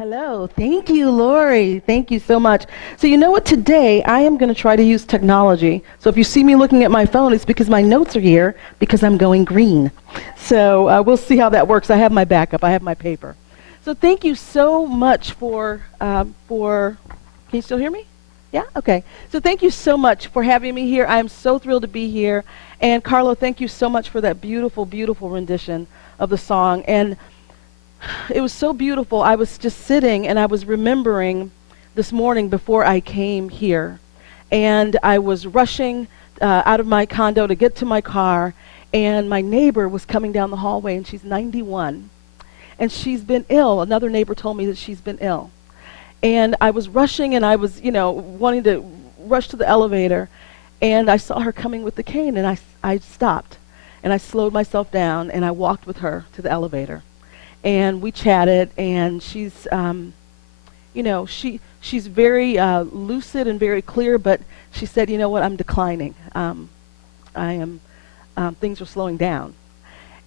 Hello. Thank you, Lori. Thank you so much. So you know what? Today I am going to try to use technology. So if you see me looking at my phone, it's because my notes are here because I'm going green. So we'll see how that works. I have my backup. I have my paper. So thank you so much can you still hear me? Yeah? Okay. So thank you so much for having me here. I am so thrilled to be here. And Carlo, thank you so much for that beautiful, beautiful rendition of the song. And it was so beautiful. I was just sitting and I was remembering this morning before I came here. And I was rushing out of my condo to get to my car. And my neighbor was coming down the hallway, and she's 91. And she's been ill. Another neighbor told me that she's been ill. And I was rushing, and I was, wanting to rush to the elevator. And I saw her coming with the cane, and I stopped. And I slowed myself down, and I walked with her to the elevator. And we chatted, and she's, she's very lucid and very clear, but she said, you know what, I'm declining. Things are slowing down.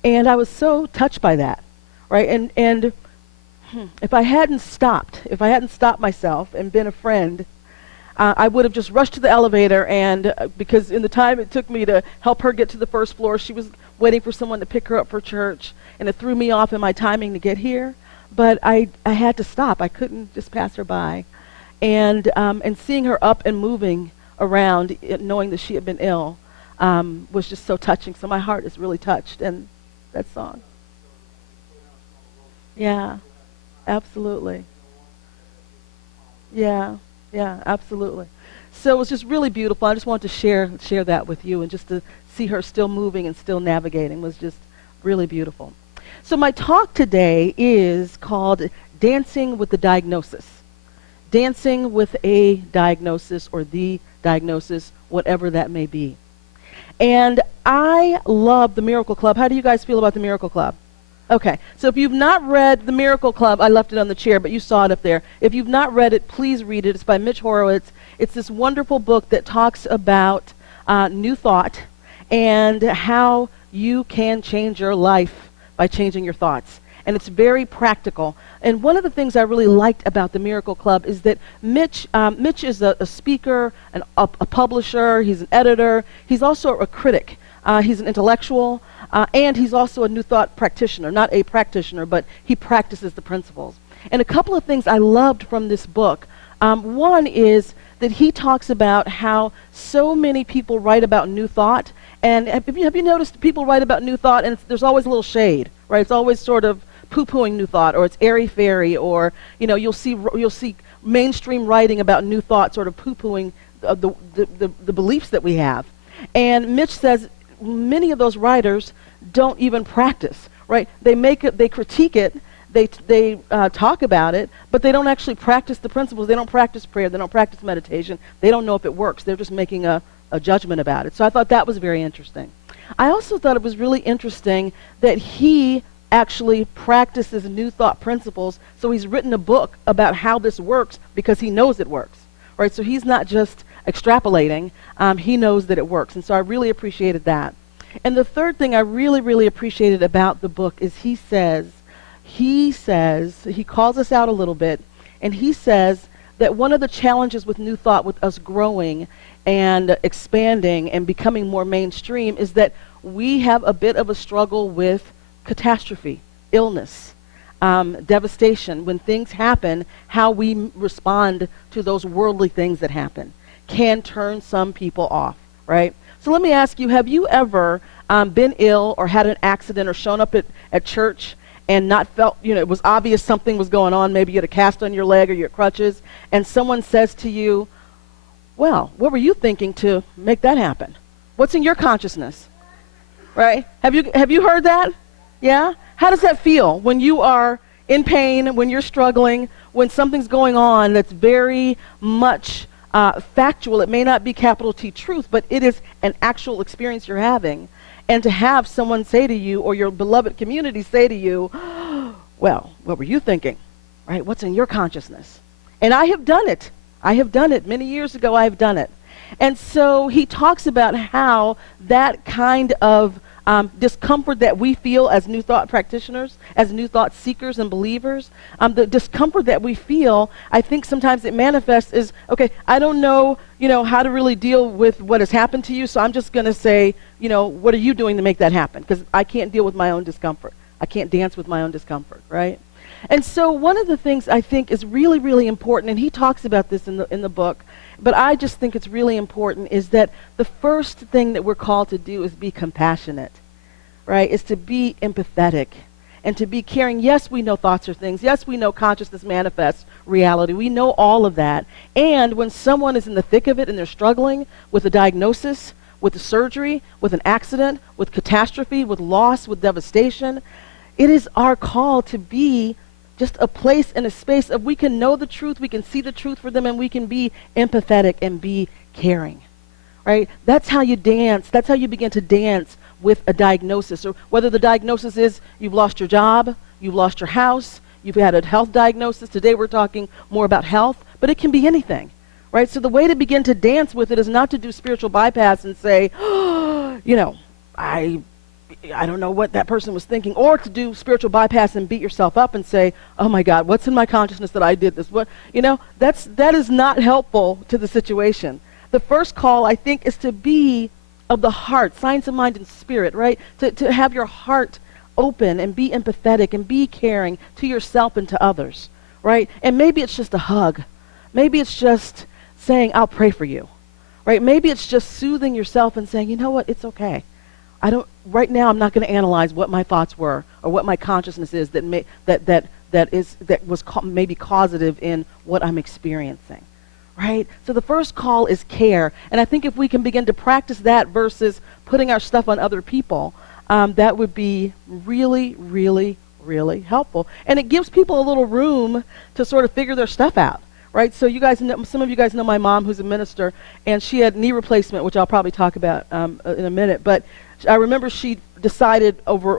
And I was so touched by that, right? And if I hadn't stopped myself and been a friend, I would have just rushed to the elevator, and because in the time it took me to help her get to the first floor, she was waiting for someone to pick her up for church, and it threw me off in my timing to get here. But I had to stop. I couldn't just pass her by. And seeing her up and moving around, knowing that she had been ill, was just so touching. So my heart is really touched, and that song. Yeah, absolutely. Yeah. Yeah, absolutely. So it was just really beautiful. I just wanted to share that with you, and just to see her still moving and still navigating was just really beautiful. So my talk today is called Dancing with the Diagnosis. Dancing with a diagnosis, or the diagnosis, whatever that may be. And I love the Miracle Club. How do you guys feel about the Miracle Club? Okay, so if you've not read The Miracle Club, I left it on the chair, but you saw it up there. If you've not read it, please read it. It's by Mitch Horowitz. It's this wonderful book that talks about new thought and how you can change your life by changing your thoughts. And it's very practical. And one of the things I really liked about The Miracle Club is that Mitch is a speaker, a publisher, he's an editor, he's also a critic. He's an intellectual, and he's also a New Thought practitioner. Not a practitioner, but he practices the principles. And a couple of things I loved from this book. One is that he talks about how so many people write about New Thought. And have you noticed people write about New Thought, and there's always a little shade, right? It's always sort of poo-pooing New Thought, or it's airy-fairy, or you'll see mainstream writing about New Thought sort of poo-pooing the beliefs that we have. And Mitch says many of those writers don't even practice, right? They critique it, they talk about it, but they don't actually practice the principles. They don't practice prayer, they don't practice meditation. They don't know if it works. They're just making a judgment about it. So I thought that was very interesting. I also thought it was really interesting that he actually practices New Thought principles, so he's written a book about how this works because he knows it works, right? So he's not just extrapolating, he knows that it works. And so I really appreciated that. And the third thing I really, really appreciated about the book is he calls us out a little bit, and he says that one of the challenges with New Thought, with us growing and expanding and becoming more mainstream, is that we have a bit of a struggle with catastrophe, illness, devastation. When things happen, how we respond to those worldly things that happen can turn some people off, right? So let me ask you, have you ever been ill or had an accident or shown up at church and not felt, it was obvious something was going on? Maybe you had a cast on your leg or your crutches, and someone says to you, well, what were you thinking to make that happen? What's in your consciousness, right? Have you heard that? Yeah? How does that feel when you are in pain, when you're struggling, when something's going on that's very much factual? It may not be capital T truth, but it is an actual experience you're having. And to have someone say to you, or your beloved community say to you, well, what were you thinking? Right? What's in your consciousness? And I have done it. Many years ago, I have done it. And so he talks about how that kind of discomfort that we feel as New Thought practitioners, as New Thought seekers and believers, the discomfort that we feel, I think sometimes it manifests as, okay, I don't know, how to really deal with what has happened to you, so I'm just going to say, what are you doing to make that happen? Because I can't deal with my own discomfort. I can't dance with my own discomfort, right? And so one of the things I think is really, really important, and he talks about this in the book, but I just think it's really important, is that the first thing that we're called to do is be compassionate, right? Is to be empathetic and to be caring. Yes, we know thoughts are things. Yes, we know consciousness manifests reality. We know all of that. And when someone is in the thick of it and they're struggling with a diagnosis, with a surgery, with an accident, with catastrophe, with loss, with devastation, it is our call to be just a place and a space of we can know the truth, we can see the truth for them, and we can be empathetic and be caring, right? That's how you dance. That's how you begin to dance with a diagnosis, or whether the diagnosis is you've lost your job, you've lost your house, you've had a health diagnosis. Today we're talking more about health, but it can be anything, right? So the way to begin to dance with it is not to do spiritual bypass and say, I don't know what that person was thinking, or to do spiritual bypass and beat yourself up and say, oh my God, what's in my consciousness that I did this? That is not helpful to the situation. The first call, I think, is to be of the heart, science of mind and spirit, right? To have your heart open and be empathetic and be caring to yourself and to others, right? And maybe it's just a hug. Maybe it's just saying, I'll pray for you, right? Maybe it's just soothing yourself and saying, you know what, it's okay. Right now I'm not going to analyze what my thoughts were or what my consciousness is that was maybe causative in what I'm experiencing, right? So the first call is care. And I think if we can begin to practice that versus putting our stuff on other people, that would be really, really, really helpful. And it gives people a little room to sort of figure their stuff out. Right, so you guys know, some of you guys know my mom, who's a minister, and she had knee replacement, which I'll probably talk about in a minute. But I remember she decided after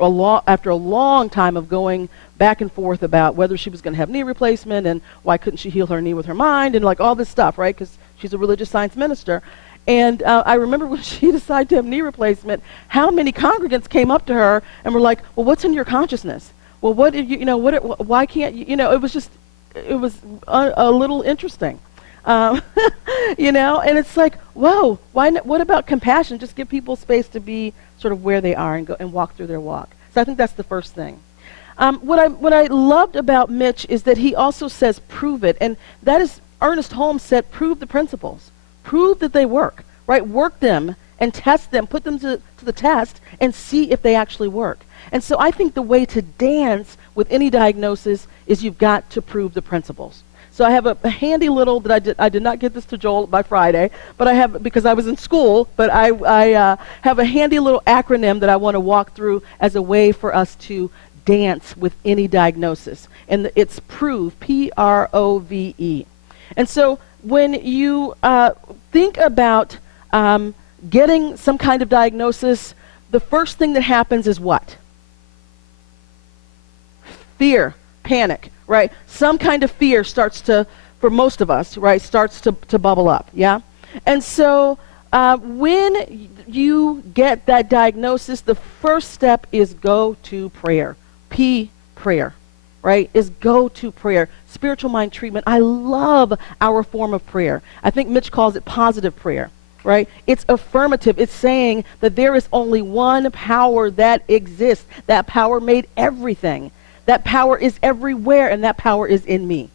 a long time of going back and forth about whether she was going to have knee replacement and why couldn't she heal her knee with her mind and like all this stuff, right? Because she's a religious science minister. And I remember when she decided to have knee replacement, how many congregants came up to her and were like, "Well, what's in your consciousness? Well, what did why can't you? It was a little interesting, and it's like, whoa, what about compassion? Just give people space to be sort of where they are and go and walk through their walk. So I think that's the first thing. What I loved about Mitch is that he also says, prove it. And that is, Ernest Holmes said, prove the principles. Prove that they work, right? Work them and test them, put them to the test and see if they actually work. And so I think the way to dance with any diagnosis is you've got to prove the principles. So I have a handy little, I did not get this to Joel by Friday, but I have, because I was in school, but I have a handy little acronym that I want to walk through as a way for us to dance with any diagnosis. And it's PROVE, P-R-O-V-E. And so when you think about getting some kind of diagnosis, the first thing that happens is what? Fear, panic, right? Some kind of fear starts to, for most of us, right, starts to bubble up, yeah? And so when you get that diagnosis, the first step is go to prayer. P, prayer, right, is go to prayer. Spiritual mind treatment. I love our form of prayer. I think Mitch calls it positive prayer. Right? It's affirmative. It's saying that there is only one power that exists. That power made everything. That power is everywhere, and that power is in me.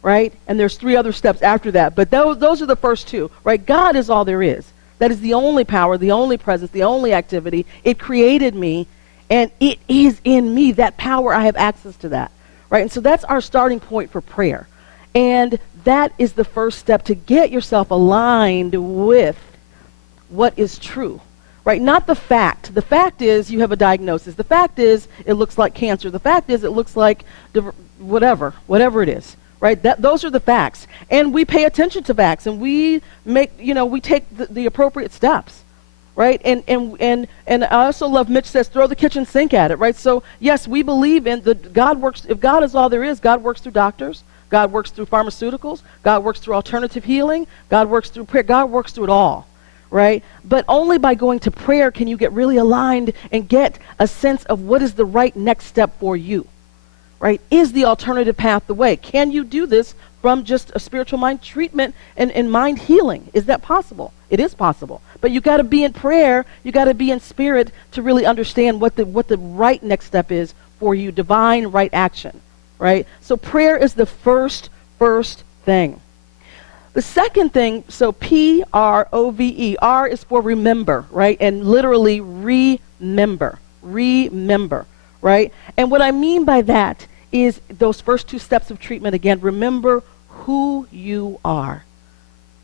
Right? And there's 3 other steps after that, but those are the first 2. Right? God is all there is. That is the only power, the only presence, the only activity. It created me, and it is in me. That power, I have access to that. Right? And so that's our starting point for prayer. And that is the first step to get yourself aligned with what is true, right? Not the fact. The fact is you have a diagnosis. The fact is it looks like cancer. The fact is it looks like whatever it is, right? Those are the facts. And we pay attention to facts, and we take the appropriate steps, right? And I also love Mitch says, throw the kitchen sink at it, right? So yes, we believe in God works. If God is all there is, God works through doctors. God works through pharmaceuticals. God works through alternative healing. God works through prayer. God works through it all. right? But only by going to prayer can you get really aligned and get a sense of what is the right next step for you, right? Is the alternative path the way? Can you do this from just a spiritual mind treatment and mind healing? Is that possible? It is possible. But you got to be in prayer, you got to be in spirit to really understand what the right next step is for you, divine right action, right? So prayer is the first thing. The second thing, so P-R-O-V-E, R is for remember, right? And literally remember, right? And what I mean by that is those first two steps of treatment again. Remember who you are.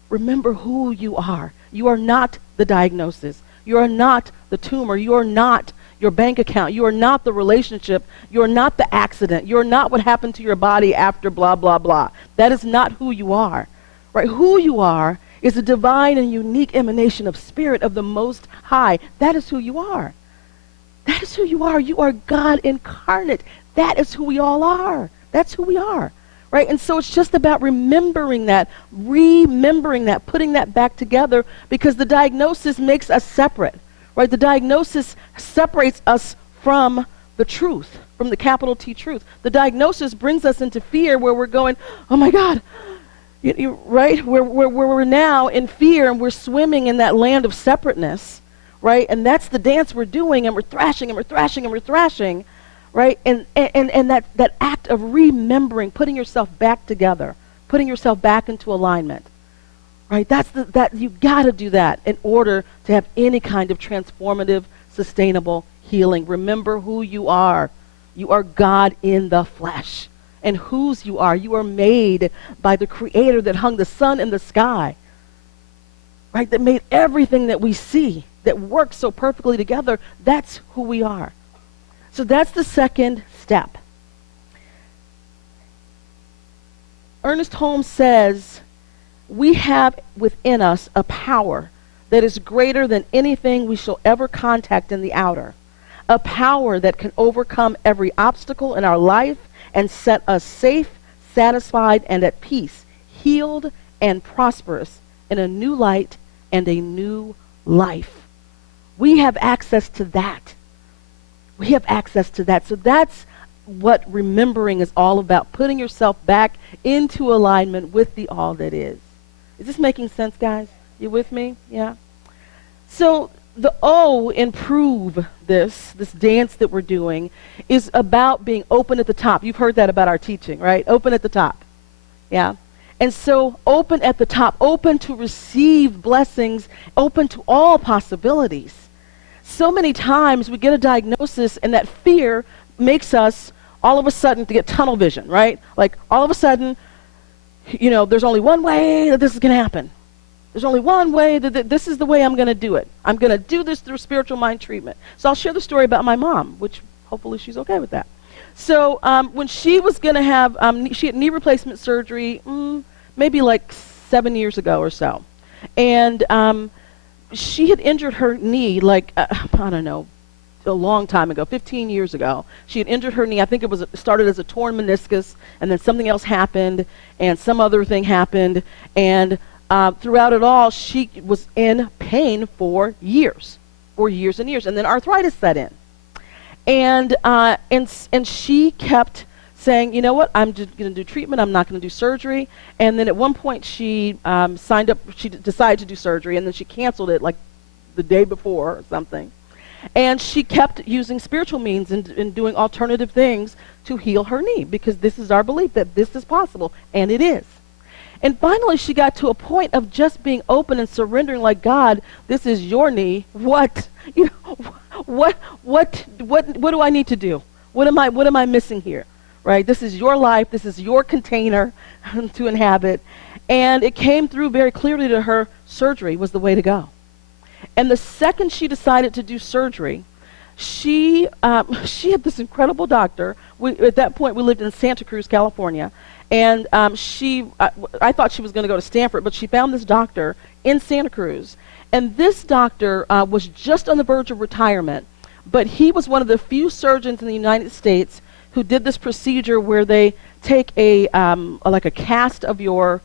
Remember who you are. You are not the diagnosis. You are not the tumor. You are not your bank account. You are not the relationship. You are not the accident. You are not what happened to your body after blah, blah, blah. That is not who you are. Right? Who you are is a divine and unique emanation of spirit of the Most High. That is who you are. That is who you are. You are God incarnate. That is who we all are. That's who we are. Right? And so it's just about remembering that, putting that back together, because the diagnosis makes us separate. Right? The diagnosis separates us from the truth, from the capital T truth. The diagnosis brings us into fear where we're going, oh my God, right? Where we're now in fear and we're swimming in that land of separateness, right? And that's the dance we're doing, and we're thrashing and we're thrashing and we're thrashing, right? And that act of remembering, putting yourself back together, putting yourself back into alignment, right? That you got to do that in order to have any kind of transformative, sustainable healing. Remember who you are. You are God in the flesh. And whose you are. You are made by the Creator that hung the sun in the sky, right? That made everything that we see, that works so perfectly together. That's who we are. So that's the second step. Ernest Holmes says, we have within us a power that is greater than anything we shall ever contact in the outer. A power that can overcome every obstacle in our life and set us safe, satisfied, and at peace, healed and prosperous in a new light and a new life. We have access to that. We have access to that. So that's what remembering is all about, putting yourself back into alignment with the all that is. Is this making sense, guys? You with me? Yeah? So the O in prove this dance that we're doing is about being open at the top. You've heard that about our teaching, right? Open at the top. Yeah? And so open at the top, open to receive blessings, open to all possibilities. So many times we get a diagnosis and that fear makes us all of a sudden to get tunnel vision, right? Like all of a sudden, there's only one way that this is going to happen. There's only one way that this is the way I'm going to do it. I'm going to do this through spiritual mind treatment. So I'll share the story about my mom, which hopefully she's okay with that. So when she was going to have, she had knee replacement surgery maybe like 7 years ago or so. And she had injured her knee like, I don't know, a long time ago, 15 years ago. She had injured her knee. I think it started as a torn meniscus, and then something else happened, and some other thing happened, and throughout it all, she was in pain for years and years, and then arthritis set in. And she kept saying, you know what, I'm just going to do treatment, I'm not going to do surgery. And then at one point she signed up, she decided to do surgery, and then she canceled it like the day before or something. And she kept using spiritual means and doing alternative things to heal her knee, because this is our belief that this is possible, and it is. And finally, she got to a point of just being open and surrendering, like, God, this is your knee. What do I need to do? What am I missing here? Right? This is your life. This is your container to inhabit. And it came through very clearly to her, surgery was the way to go. And the second she decided to do surgery, she had this incredible doctor. At that point, we lived in Santa Cruz, California. And I thought she was going to go to Stanford, but she found this doctor in Santa Cruz. And this doctor was just on the verge of retirement, but he was one of the few surgeons in the United States who did this procedure where they take like a cast of your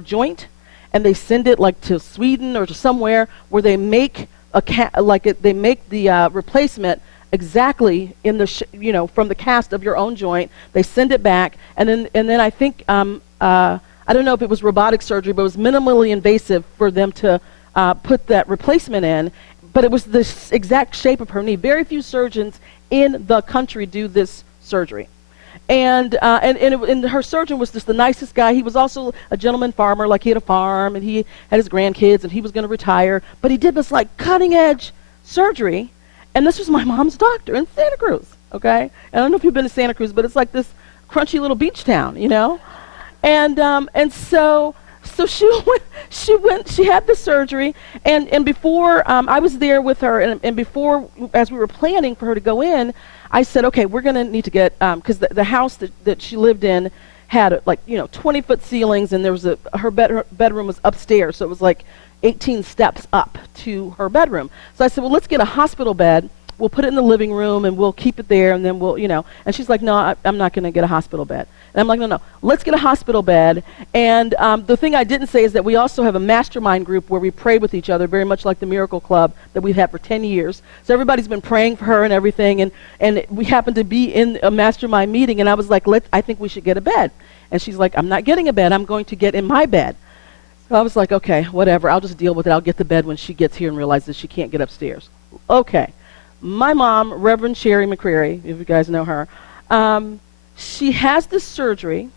joint, and they send it like to Sweden or to somewhere where they make they make the replacement exactly in the from the cast of your own joint. They send it back, and then I think I don't know if it was robotic surgery, but it was minimally invasive for them to put that replacement in. But it was the exact shape of her knee. Very few surgeons in the country do this surgery. And her surgeon was just the nicest guy. He was also a gentleman farmer, like he had a farm, and he had his grandkids, and he was going to retire. But he did this like cutting-edge surgery, and this was my mom's doctor in Santa Cruz, okay? And I don't know if you've been to Santa Cruz, but it's like this crunchy little beach town, you know? And so she had the surgery, and before I was there with her, and before, as we were planning for her to go in, I said, okay, we're going to need to get, because the house that she lived in had 20-foot ceilings, and there was her bedroom was upstairs, so it was like 18 steps up to her bedroom. So I said, well, let's get a hospital bed. We'll put it in the living room, and we'll keep it there, and then we'll, And she's like, no, I'm not going to get a hospital bed. And I'm like, no, let's get a hospital bed. And the thing I didn't say is that we also have a mastermind group where we pray with each other, very much like the Miracle Club that we've had for 10 years. So everybody's been praying for her and everything, and we happened to be in a mastermind meeting, and I was like, I think we should get a bed. And she's like, I'm not getting a bed. I'm going to get in my bed. So I was like, okay, whatever. I'll just deal with it. I'll get the bed when she gets here and realizes she can't get upstairs. Okay. My mom, Reverend Rasheryl McCreary, if you guys know her, she has this surgery,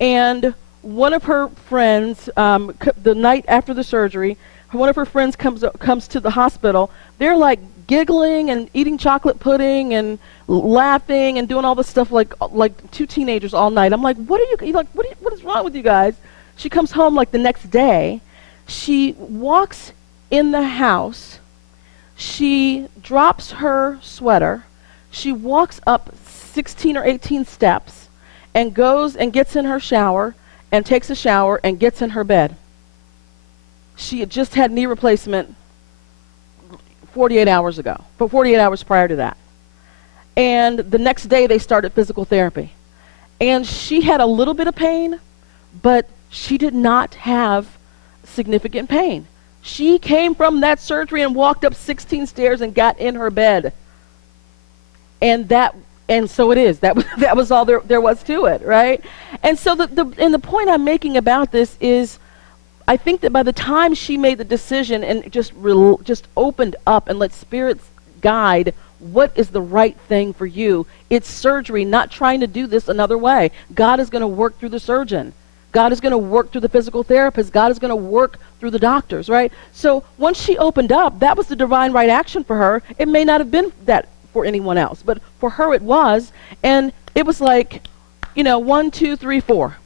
and one of her friends, the night after the surgery, one of her friends comes to the hospital. They're like giggling and eating chocolate pudding and laughing and doing all this stuff like two teenagers all night. I'm like, what is wrong with you guys? She comes home like the next day. She walks in the house. She drops her sweater. She walks up 16 or 18 steps and goes and gets in her shower and takes a shower and gets in her bed. She had just had knee replacement 48 hours ago, but 48 hours prior to that. And the next day they started physical therapy. And she had a little bit of pain, but she did not have significant pain. She came from that surgery and walked up 16 stairs and got in her bed. And so it is. That was all there was to it, right? And so the point I'm making about this is, I think that by the time she made the decision and just opened up and let spirits guide what is the right thing for you, it's surgery, not trying to do this another way. God is going to work through the surgeon. God is going to work through the physical therapist. God is going to work through the doctors, right? So once she opened up, that was the divine right action for her. It may not have been that for anyone else, but for her it was. And it was like, 1, 2, 3, 4.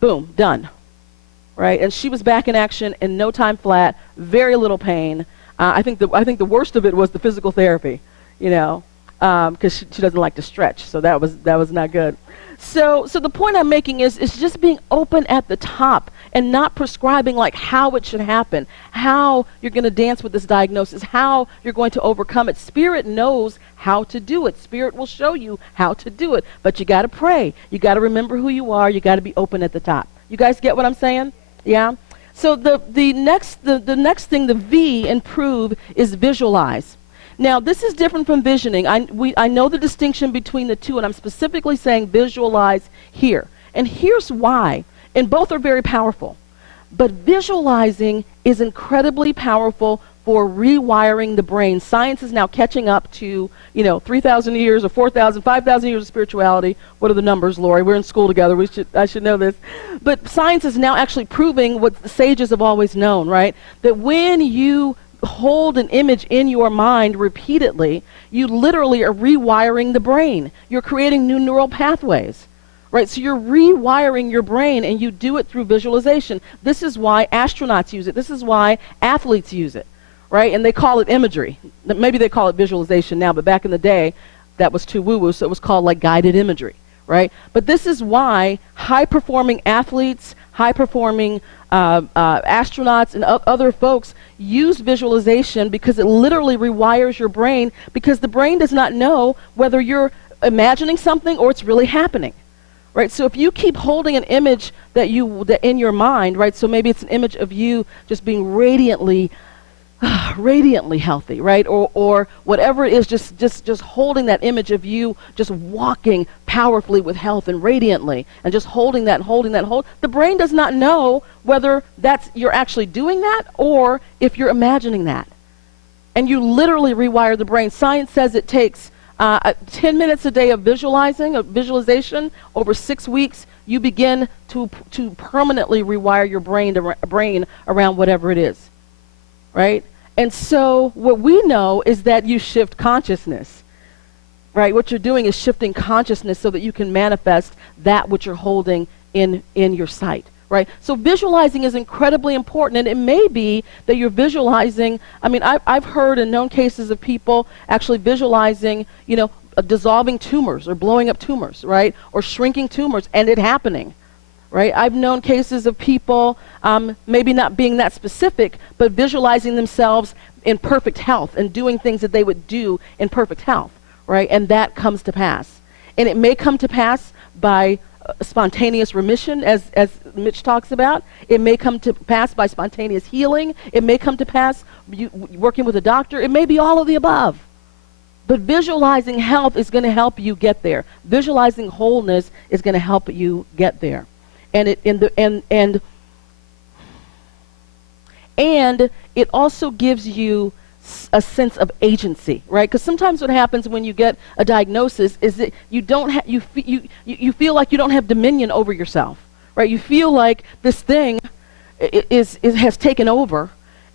Boom, done, right? And she was back in action in no time flat, very little pain. I think the worst of it was the physical therapy, because she doesn't like to stretch, so that was not good. So the point I'm making is just being open at the top and not prescribing like how it should happen, how you're going to dance with this diagnosis, how you're going to overcome it. Spirit knows how to do it. Spirit will show you how to do it, but you got to pray. You got to remember who you are. You got to be open at the top. You guys get what I'm saying? Yeah? So the next thing, the V in prove, is visualize. Now, this is different from visioning. I know the distinction between the two, and I'm specifically saying visualize here. And here's why. And both are very powerful. But visualizing is incredibly powerful for rewiring the brain. Science is now catching up to, 3,000 years or 4,000, 5,000 years of spirituality. What are the numbers, Lori? We're in school together. I should know this. But science is now actually proving what the sages have always known, right? That when you hold an image in your mind repeatedly, you literally are rewiring the brain. You're creating new neural pathways, right? So you're rewiring your brain, and you do it through visualization. This is why astronauts use it. This is why athletes use it, right? And they call it imagery. Maybe they call it visualization now, but back in the day, that was too woo-woo, so it was called like guided imagery, right? But this is why high-performing athletes, high-performing astronauts and other folks use visualization, because it literally rewires your brain, because the brain does not know whether you're imagining something or it's really happening, right? So if you keep holding an image that in your mind, right? So maybe it's an image of you just being radiantly healthy, right? Or whatever it is, just holding that image of you just walking powerfully with health and radiantly, and just holding that. The brain does not know whether you're actually doing that or if you're imagining that. And you literally rewire the brain. Science says it takes 10 minutes a day of visualization. Over 6 weeks, you begin to permanently rewire your brain around whatever it is, right? And so what we know is that you shift consciousness, right? What you're doing is shifting consciousness so that you can manifest that which you're holding in your sight. Right? So visualizing is incredibly important, and it may be that you're visualizing, I mean, I've heard and known cases of people actually visualizing, dissolving tumors or blowing up tumors, right? Or shrinking tumors, and it happening, right? I've known cases of people, maybe not being that specific, but visualizing themselves in perfect health and doing things that they would do in perfect health, right? And that comes to pass. And it may come to pass by spontaneous remission, as Mitch talks about. It may come to pass by spontaneous healing. It may come to pass working with a doctor. It may be all of the above. But visualizing health is going to help you get there. Visualizing wholeness is going to help you get there. And it also gives you a sense of agency, right? Because sometimes what happens when you get a diagnosis is that you feel like you don't have dominion over yourself, right? You feel like this thing has taken over,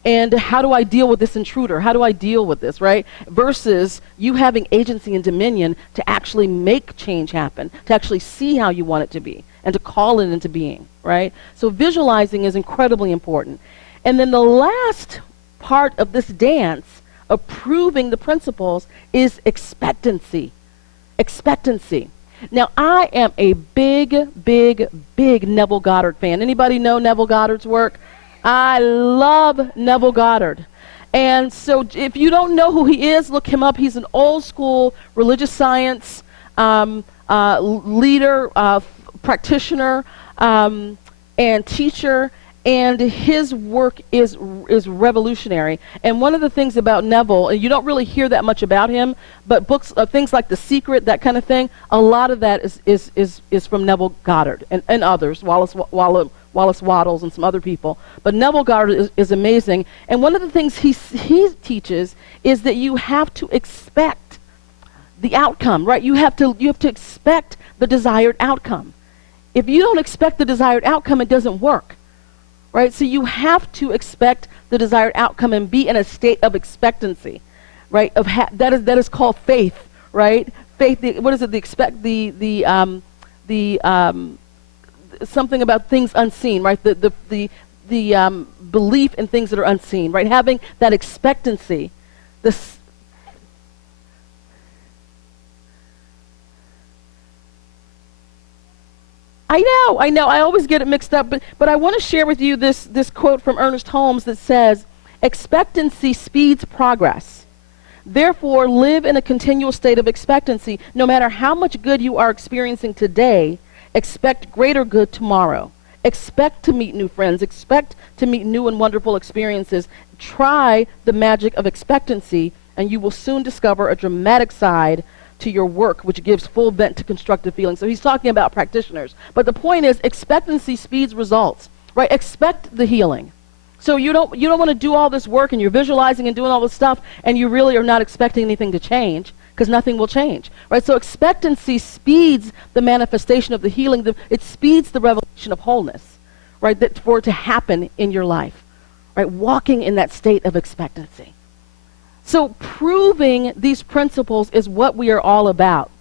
and how do I deal with this intruder? How do I deal with this, right? Versus you having agency and dominion to actually make change happen, to actually see how you want it to be, and to call it into being, right? So visualizing is incredibly important. And then the last part of this dance of proving the principles is expectancy. Expectancy. Now, I am a big Neville Goddard fan. Anybody know Neville Goddard's work? I love Neville Goddard. And so if you don't know who he is, look him up. He's an old school religious science leader, practitioner, and teacher. And his work is revolutionary. And one of the things about Neville, and you don't really hear that much about him, but books, things like The Secret, that kind of thing, a lot of that is from Neville Goddard and others, Wallace Wattles and some other people. But Neville Goddard is amazing. And one of the things he teaches is that you have to expect the outcome, right? You have to expect the desired outcome. If you don't expect the desired outcome, it doesn't work. Right? So you have to expect the desired outcome and be in a state of expectancy, right? That is called faith, right? Faith. What is it? Something about things unseen, right? The belief in things that are unseen, right? Having that expectancy. I know. I always get it mixed up, but I want to share with you this quote from Ernest Holmes that says, "Expectancy speeds progress. Therefore, live in a continual state of expectancy. No matter how much good you are experiencing today, expect greater good tomorrow. Expect to meet new friends. Expect to meet new and wonderful experiences. Try the magic of expectancy, and you will soon discover a dramatic side to your work, which gives full vent to constructive feelings." So he's talking about practitioners. But the point is, expectancy speeds results, right? Expect the healing. So you don't want to do all this work and you're visualizing and doing all this stuff and you really are not expecting anything to change, because nothing will change, right? So expectancy speeds the manifestation of the healing. It speeds the revelation of wholeness, right? That for it to happen in your life, right? Walking in that state of expectancy. So proving these principles is what we are all about.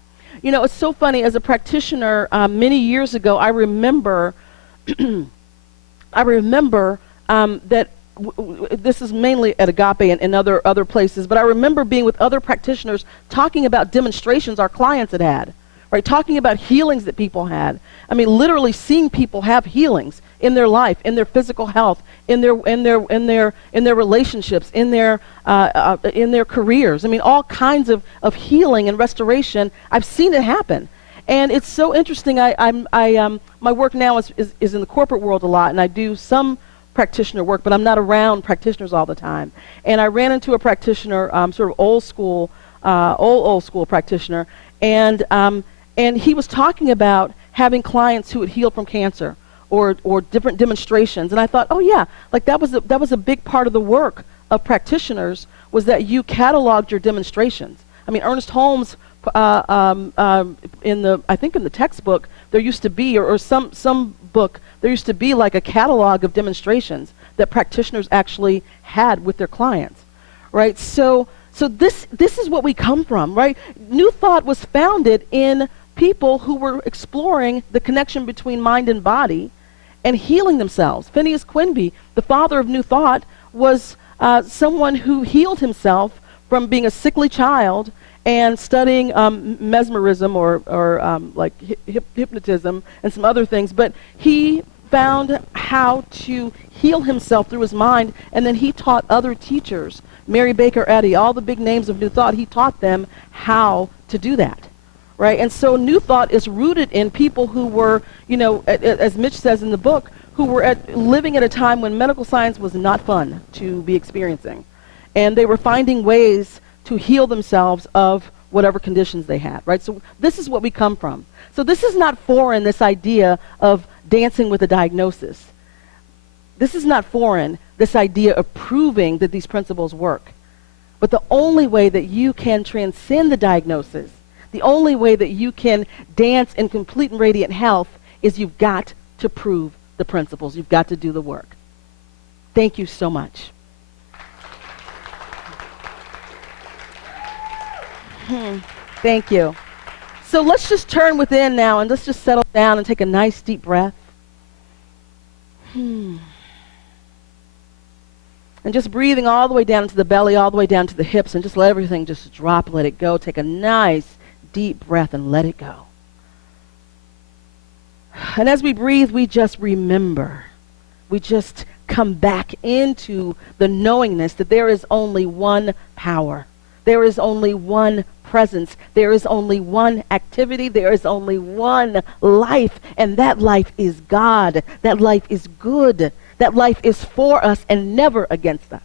You know, it's so funny. As a practitioner, many years ago, I remember that this is mainly at Agape and other places, but I remember being with other practitioners talking about demonstrations our clients had, right? Talking about healings that people had. I mean, literally seeing people have healings in their life, in their physical health, in their relationships, in their careers. I mean, all kinds of healing and restoration. I've seen it happen. And it's so interesting. My work now is in the corporate world a lot, and I do some practitioner work, but I'm not around practitioners all the time. And I ran into a practitioner, sort of old school practitioner, and he was talking about having clients who had healed from cancer or different demonstrations. And I thought, oh yeah, like that was a big part of the work of practitioners, was that you cataloged your demonstrations. I mean, Ernest Holmes, I think in the textbook, there used to be, or some book, there used to be like a catalog of demonstrations that practitioners actually had with their clients, right? So this is what we come from, right? New Thought was founded in people who were exploring the connection between mind and body and healing themselves. Phineas Quimby, the father of New Thought, was someone who healed himself from being a sickly child and studying mesmerism or like hypnotism and some other things. But he found how to heal himself through his mind, and then he taught other teachers, Mary Baker Eddy, all the big names of New Thought, he taught them how to do that, right? And so New Thought is rooted in people who were, you know, as Mitch says in the book, who were living at a time when medical science was not fun to be experiencing. And they were finding ways to heal themselves of whatever conditions they had, right? So this is what we come from. So this is not foreign, this idea of dancing with a diagnosis. This is not foreign, this idea of proving that these principles work. But the only way that you can transcend the diagnosis, the only way that you can dance in complete and radiant health, is you've got to prove the principles. You've got to do the work. Thank you so much. Thank you. So let's just turn within now and let's just settle down and take a nice deep breath. And just breathing all the way down into the belly, all the way down to the hips, and just let everything just drop, let it go. Take a nice deep breath and let it go. And as we breathe, we just remember. We just come back into the knowingness that there is only one power. There is only one presence. There is only one activity. There is only one life. And that life is God. That life is good. That life is for us and never against us.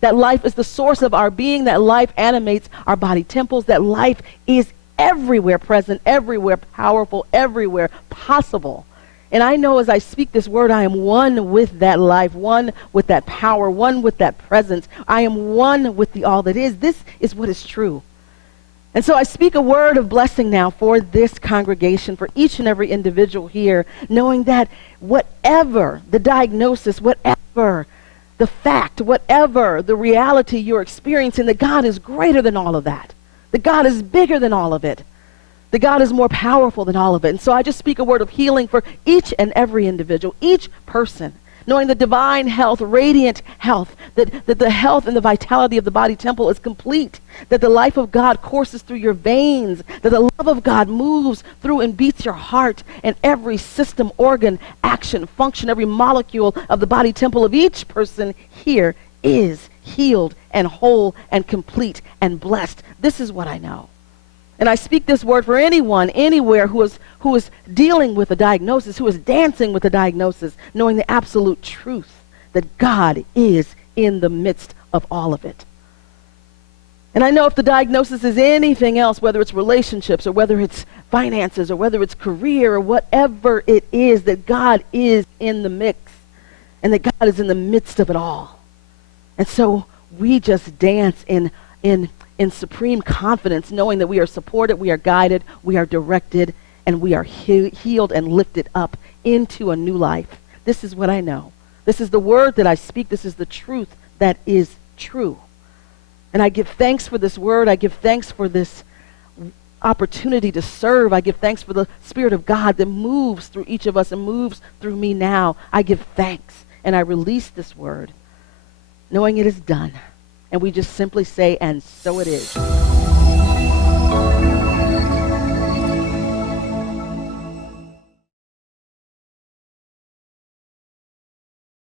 That life is the source of our being. That life animates our body temples. That life is everywhere present, everywhere powerful, everywhere possible. And I know as I speak this word, I am one with that life, one with that power, one with that presence. I am one with the all that is. This is what is true. And so I speak a word of blessing now for this congregation, for each and every individual here, knowing that whatever the diagnosis, whatever the fact, whatever the reality you're experiencing, that God is greater than all of that. That God is bigger than all of it. That God is more powerful than all of it. And so I just speak a word of healing for each and every individual, each person, knowing the divine health, radiant health, that the health and the vitality of the body temple is complete, that the life of God courses through your veins, that the love of God moves through and beats your heart, and every system, organ, action, function, every molecule of the body temple of each person here is healed and whole and complete and blessed. This is what I know. And I speak this word for anyone, anywhere who is dealing with a diagnosis, who is dancing with a diagnosis, knowing the absolute truth that God is in the midst of all of it. And I know if the diagnosis is anything else, whether it's relationships or whether it's finances or whether it's career or whatever it is, that God is in the mix and that God is in the midst of it all. And so we just dance in supreme confidence, knowing that we are supported, we are guided, we are directed, and we are healed and lifted up into a new life. This is what I know. This is the word that I speak. This is the truth that is true. And I give thanks for this word. I give thanks for this opportunity to serve. I give thanks for the Spirit of God that moves through each of us and moves through me now. I give thanks, and I release this word, knowing it is done. And we just simply say, and so it is.